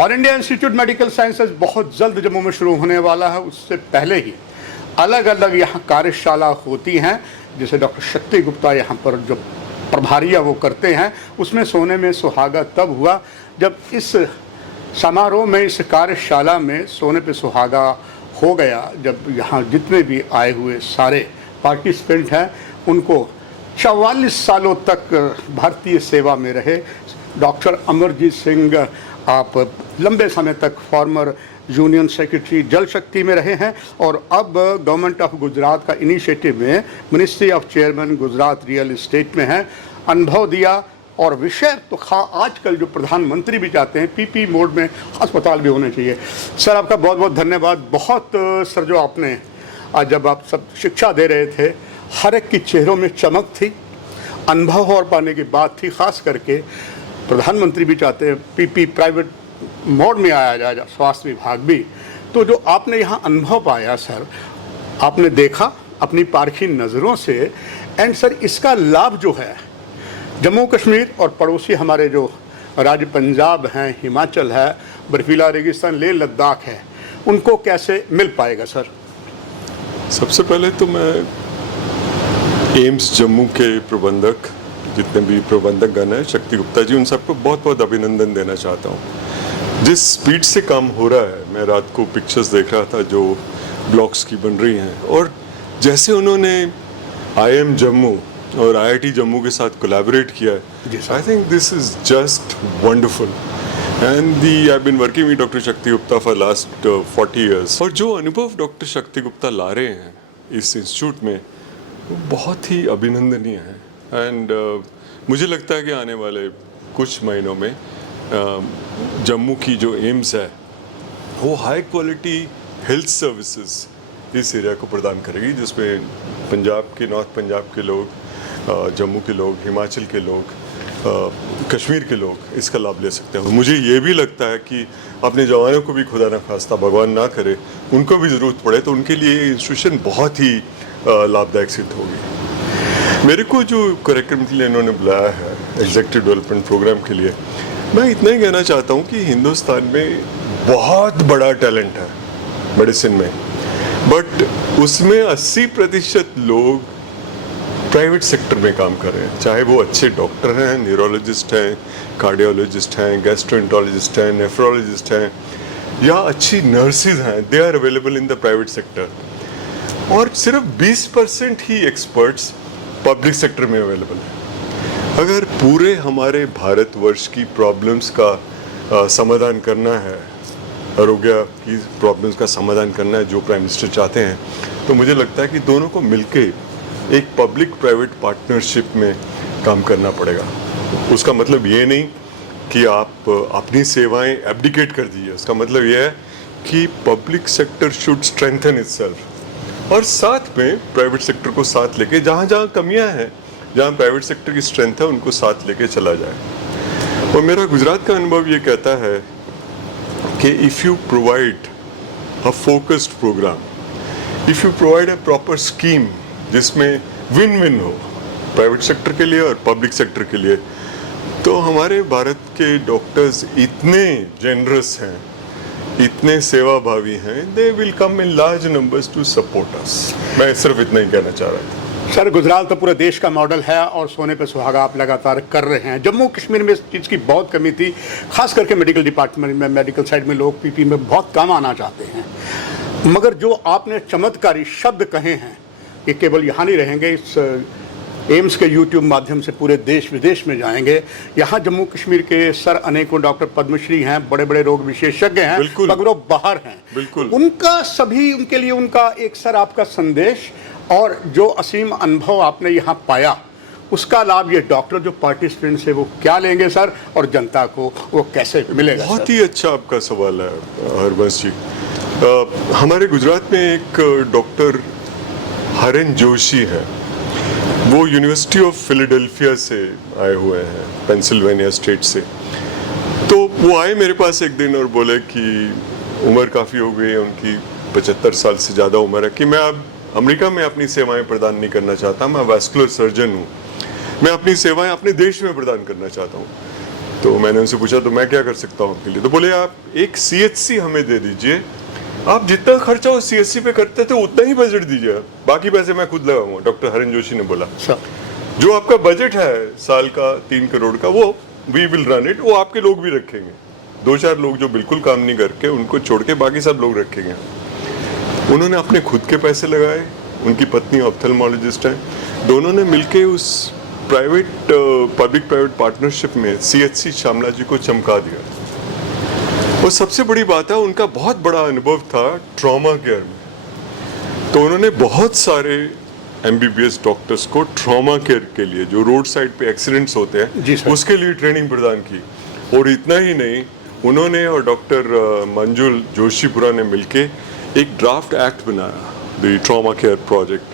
All India institute medical sciences बहुत जल्द जम्मू में शुरू होने वाला है। उससे पहले ही अलग अलग यहाँ कार्यशाला होती हैं, जैसे डॉक्टर शक्ति गुप्ता यहाँ पर जो प्रभारियाँ वो करते हैं। उसमें सोने में सुहागा तब हुआ जब इस समारोह में, इस कार्यशाला में सोने पे सुहागा हो गया, जब यहाँ जितने भी आए हुए सारे पार्टिसिपेंट हैं उनको 44 सालों तक भारतीय सेवा में रहे। डॉक्टर अमरजीत सिंह आप लंबे समय तक फॉर्मर यूनियन सेक्रेटरी जल शक्ति में रहे हैं और अब गवर्नमेंट ऑफ गुजरात का इनिशिएटिव में ministry of chairman Gujarat real estate में है। अनुभव दिया और विषय तो आजकल जो प्रधानमंत्री भी चाहते हैं पीपी मोड में अस्पताल भी होने चाहिए। सर आपका बहुत बहुत धन्यवाद। बहुत सर जो आपने आज जब आप सब शिक्षा दे रहे थे, हर एक के चेहरों में चमक थी, अनुभव और पाने की बात थी। खास करके प्रधानमंत्री भी चाहते हैं पीपी प्राइवेट मोड में आया जाए, स्वास्थ्य विभाग भी। तो जो आपने यहाँ अनुभव पाया सर, आपने देखा अपनी पारखी नज़रों से, एंड सर इसका लाभ जो है जम्मू कश्मीर और पड़ोसी हमारे जो राज्य पंजाब हैं, हिमाचल है, बर्फीला रेगिस्तान लेह लद्दाख है, उनको कैसे मिल पाएगा सर? सबसे पहले तो मैं एम्स जम्मू के प्रबंधक, जितने भी प्रबंधकगण हैं, शक्ति गुप्ता जी, उन सबको बहुत बहुत अभिनंदन देना चाहता हूँ। जिस स्पीड से काम हो रहा है, मैं रात को पिक्चर्स देख रहा था जो ब्लॉक्स की बन रही हैं, और जैसे उन्होंने IIM जम्मू और IIT जम्मू के साथ कोलैबोरेट किया है, I think this is just wonderful. And I have been working with doctor Shakti Gupta for last 40 years. और जो अनुभव डॉक्टर शक्ति गुप्ता ला रहे हैं इस इंस्टीट्यूट में, वो बहुत ही अभिनंदनीय है। एंड मुझे लगता है कि आने वाले कुछ महीनों में जम्मू की जो एम्स है वो हाई क्वालिटी हेल्थ सर्विसेज इस एरिया को प्रदान करेगी, जिसमें पंजाब के, नॉर्थ पंजाब के लोग, जम्मू के लोग, हिमाचल के लोग, कश्मीर के लोग इसका लाभ ले सकते हैं। और मुझे ये भी लगता है कि अपने जवानों को भी खुदा ना खास्ता, भगवान ना करे, उनको भी ज़रूरत पड़े तो उनके लिए ये इंस्टीट्यूशन बहुत ही लाभदायक सिद्ध होगी। मेरे को जो कार्यक्रम के लिए इन्होंने बुलाया है, एग्जीक्यूटिव डेवलपमेंट प्रोग्राम के लिए, मैं इतना ही कहना चाहता हूँ कि हिंदुस्तान में बहुत बड़ा टैलेंट है मेडिसिन में, बट उसमें 80% लोग प्राइवेट सेक्टर में काम कर रहे हैं। चाहे वो अच्छे डॉक्टर हैं, न्यूरोलॉजिस्ट हैं, कार्डियोलॉजिस्ट हैं, गैस्ट्रोएंटरोलॉजिस्ट हैं, नेफ्रोलॉजिस्ट हैं, या अच्छी नर्सेज हैं, they are available in the private sector. और सिर्फ 20% ही एक्सपर्ट्स पब्लिक सेक्टर में अवेलेबल है। अगर पूरे हमारे भारतवर्ष की प्रॉब्लम्स का समाधान करना है, आरोग्य की प्रॉब्लम्स का समाधान करना है जो प्राइम मिनिस्टर चाहते हैं, तो मुझे लगता है कि दोनों को मिलके एक पब्लिक प्राइवेट पार्टनरशिप में काम करना पड़ेगा। उसका मतलब ये नहीं कि आप अपनी सेवाएं एब्डिकेट कर दीजिए। उसका मतलब ये है कि public sector should strengthen itself, और साथ में प्राइवेट सेक्टर को साथ लेके, जहाँ जहाँ कमियाँ हैं, जहाँ प्राइवेट सेक्टर की स्ट्रेंथ है, उनको साथ लेके चला जाए। और मेरा गुजरात का अनुभव ये कहता है कि if you provide a focused programme, if you provide a proper scheme जिसमें विन विन हो प्राइवेट सेक्टर के लिए और पब्लिक सेक्टर के लिए, तो हमारे भारत के डॉक्टर्स इतने जेनरस हैं, इतने सेवाभावी हैं, they will come in large numbers to support us. मैं सिर्फ इतना ही कहना चाह रहा था। सर गुजरात तो पूरे देश का मॉडल है और सोने पे सुहागा आप लगातार कर रहे हैं। जम्मू कश्मीर में इस चीज़ की बहुत कमी थी, खास करके मेडिकल डिपार्टमेंट में, मेडिकल साइड में लोग पीपी में बहुत कम आना चाहते हैं। मगर जो आपने चमत्कारी शब्द कहे हैं, ये केवल यहाँ नहीं रहेंगे, इस एम्स के यूट्यूब माध्यम से पूरे देश विदेश में जाएंगे। यहाँ जम्मू कश्मीर के सर अनेकों डॉक्टर पद्मश्री हैं, बड़े बड़े रोग विशेषज्ञ हैं, मगर वो बाहर हैं। बिल्कुल, उनका सभी, उनके लिए उनका एक सर आपका संदेश और जो असीम अनुभव आपने यहाँ पाया, उसका लाभ ये डॉक्टर जो पार्टिसिपेंट्स है वो क्या लेंगे सर, और जनता को वो कैसे मिलेगा? बहुत ही अच्छा आपका सवाल है हरबंश जी। हमारे गुजरात में एक डॉक्टर हरेन जोशी है, वो यूनिवर्सिटी ऑफ फिलाडेल्फिया से आए हुए हैं, पेंसिल्वेनिया स्टेट से। तो वो आए मेरे पास एक दिन और बोले कि उम्र काफ़ी हो गई है उनकी, 75 साल से ज़्यादा उम्र है, कि मैं अब अमेरिका में अपनी सेवाएं प्रदान नहीं करना चाहता, मैं वैस्कुलर सर्जन हूँ, मैं अपनी सेवाएं अपने देश में प्रदान करना चाहता हूँ। तो मैंने उनसे पूछा तो मैं क्या कर सकता हूँ आपके लिए, तो बोले आप एक CHC हमें दे दीजिए, आप जितना खर्चा वो CHC पे करते थे उतना ही बजट दीजिए, बाकी पैसे मैं खुद लगाऊंगा। डॉक्टर हरेन जोशी ने बोला जो आपका बजट है साल का 3 करोड़ का, वो वी विल रन इट, वो आपके लोग भी रखेंगे, 2-4 लोग जो बिल्कुल काम नहीं करके उनको छोड़ के बाकी सब लोग रखेंगे। उन्होंने अपने खुद के पैसे लगाए, उनकी पत्नी ऑप्थेल्मोलॉजिस्ट है, दोनों ने मिलके उस प्राइवेट पब्लिक प्राइवेट पार्टनरशिप में CHC शामला जी को चमका दिया। और सबसे बड़ी बात है उनका बहुत बड़ा अनुभव था ट्रॉमा केयर में, तो उन्होंने बहुत सारे MBBS डॉक्टर्स को ट्रॉमा केयर के लिए, जो रोड साइड पे एक्सीडेंट्स होते हैं उसके लिए ट्रेनिंग प्रदान की। और इतना ही नहीं, उन्होंने और डॉक्टर मंजुल जोशीपुरा ने मिलके एक ड्राफ्ट एक्ट बनाया, द ट्रॉमा केयर प्रोजेक्ट,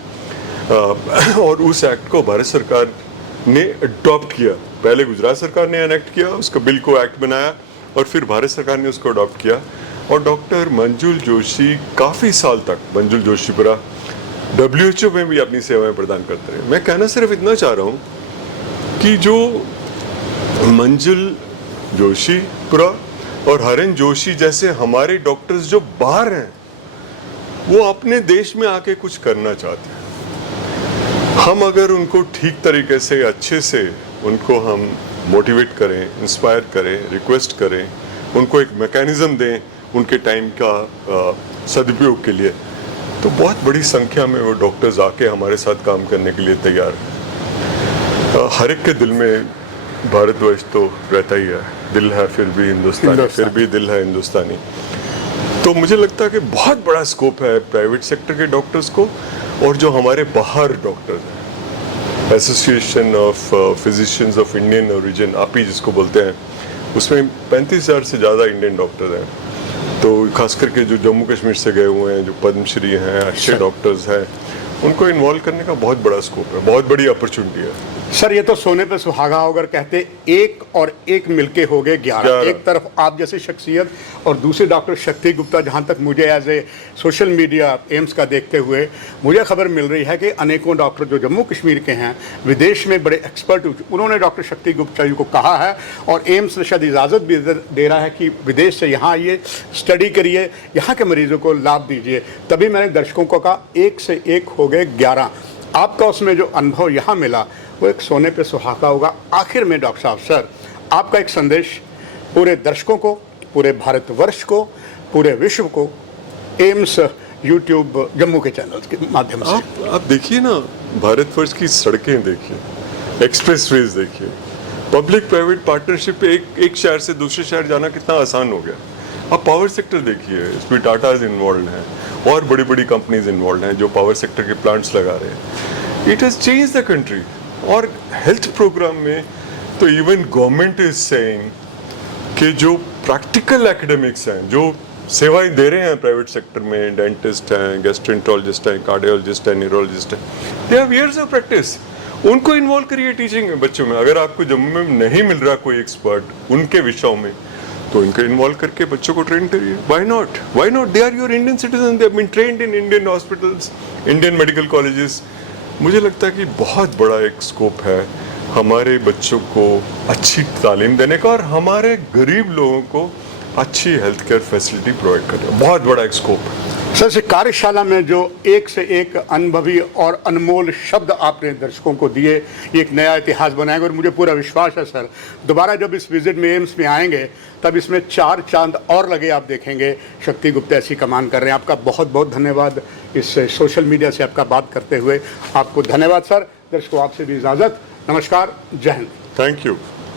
और उस एक्ट को भारत सरकार ने अडॉप्ट किया। पहले गुजरात सरकार ने एनेक्ट किया, उसका बिल को एक्ट बनाया, और फिर भारत सरकार ने उसको अडॉप्ट किया। और डॉक्टर मंजुल जोशी काफ़ी साल तक, मंजुल जोशीपुरा WHO में भी अपनी सेवाएं प्रदान करते रहे। मैं कहना सिर्फ इतना चाह रहा हूँ कि जो मंजुल जोशीपुरा और हरेन जोशी जैसे हमारे डॉक्टर्स जो बाहर हैं, वो अपने देश में आके कुछ करना चाहते हैं। हम अगर उनको ठीक तरीके से, अच्छे से उनको हम मोटिवेट करें, इंस्पायर करें, रिक्वेस्ट करें, उनको एक मैकेनिज्म दें उनके टाइम का सदुपयोग के लिए, तो बहुत बड़ी संख्या में वो डॉक्टर्स आके हमारे साथ काम करने के लिए तैयार हैं। हर एक के दिल में भारतवर्ष तो रहता ही है, दिल है फिर भी हिंदुस्तानी, फिर भी दिल है हिंदुस्तानी। तो मुझे लगता है कि बहुत बड़ा स्कोप है प्राइवेट सेक्टर के डॉक्टर्स को, और जो हमारे बाहर डॉक्टर्स हैं, association of physicians of Indian origin, API जिसको बोलते हैं, उसमें 35,000 से ज़्यादा इंडियन डॉक्टर हैं। तो खास करके जो जम्मू कश्मीर से गए हुए हैं, जो पद्मश्री हैं, अच्छे डॉक्टर्स हैं, उनको इन्वॉल्व करने का बहुत बड़ा स्कोप है, बहुत बड़ी अपॉर्चुनिटी है। सर ये तो सोने पे सुहागा होकर कहते एक और एक मिलके हो गए 11। एक तरफ आप जैसी शख्सियत और दूसरे डॉक्टर शक्ति गुप्ता, जहाँ तक मुझे as a social media AIIMS का देखते हुए मुझे खबर मिल रही है कि अनेकों डॉक्टर जो जम्मू कश्मीर के हैं, विदेश में बड़े एक्सपर्ट, उन्होंने डॉक्टर शक्ति गुप्ता जी को कहा है, और एम्स ने शायद इजाज़त भी दे रहा है कि विदेश से यहाँ आइए, स्टडी करिए, यहाँ के मरीजों को लाभ दीजिए। तभी मैंने दर्शकों को कहा एक से एक हो गए 11। आपका उसमें जो अनुभव यहाँ मिला वो एक सोने पे सुहागा होगा। आखिर में डॉक्टर साहब, सर आपका एक संदेश पूरे दर्शकों को, पूरे भारतवर्ष को, पूरे विश्व को, एम्स यूट्यूब जम्मू के चैनल के माध्यम से आप देखिए ना, भारतवर्ष की सड़कें देखिए, एक्सप्रेसवेज देखिए, पब्लिक प्राइवेट पार्टनरशिप पे एक शहर से दूसरे शहर जाना कितना आसान हो गया। अब पावर सेक्टर देखिए, इसमें टाटाज इन्वॉल्व हैं और बड़ी बड़ी कंपनीज इन्वॉल्व हैं जो पावर सेक्टर के प्लांट्स लगा रहे हैं। It has change the country. और हेल्थ प्रोग्राम में तो इवन गवर्नमेंट इज सेइंग कि जो प्रैक्टिकल एकेडमिक्स हैं, जो सेवाएं दे रहे हैं प्राइवेट सेक्टर में, डेंटिस्ट हैं, गैस्ट्रोएंटरोलॉजिस्ट हैं, कार्डियोलॉजिस्ट हैं, न्यूरोलॉजिस्ट हैं, they have years of practice, उनको इन्वॉल्व करिए टीचिंग में, बच्चों में। अगर आपको जम्मू में नहीं मिल रहा कोई एक्सपर्ट उनके विषयों में, तो इनको इन्वॉल्व करके बच्चों को ट्रेन करिए। Why not, why not? They are your Indian citizen, they have been trained in Indian hospitals, Indian medical colleges. मुझे लगता है कि बहुत बड़ा एक स्कोप है हमारे बच्चों को अच्छी तालीम देने का और हमारे गरीब लोगों को अच्छी हेल्थ केयर फैसिलिटी प्रोवाइड करने का। बहुत बड़ा एक स्कोप है। सर, इस कार्यशाला में जो एक से एक अनुभवी और अनमोल शब्द आपने दर्शकों को दिए, ये एक नया इतिहास बनाएंगे। और मुझे पूरा विश्वास है सर, दोबारा जब इस विजिट में एम्स में आएंगे तब इसमें 4 चांद और लगे आप देखेंगे। शक्ति गुप्ता ऐसी कमान कर रहे हैं। आपका बहुत बहुत धन्यवाद इस सोशल मीडिया से आपका बात करते हुए। आपको धन्यवाद सर। दर्शकों, आपसे भी इजाज़त। नमस्कार, जय हिंद। Thank you.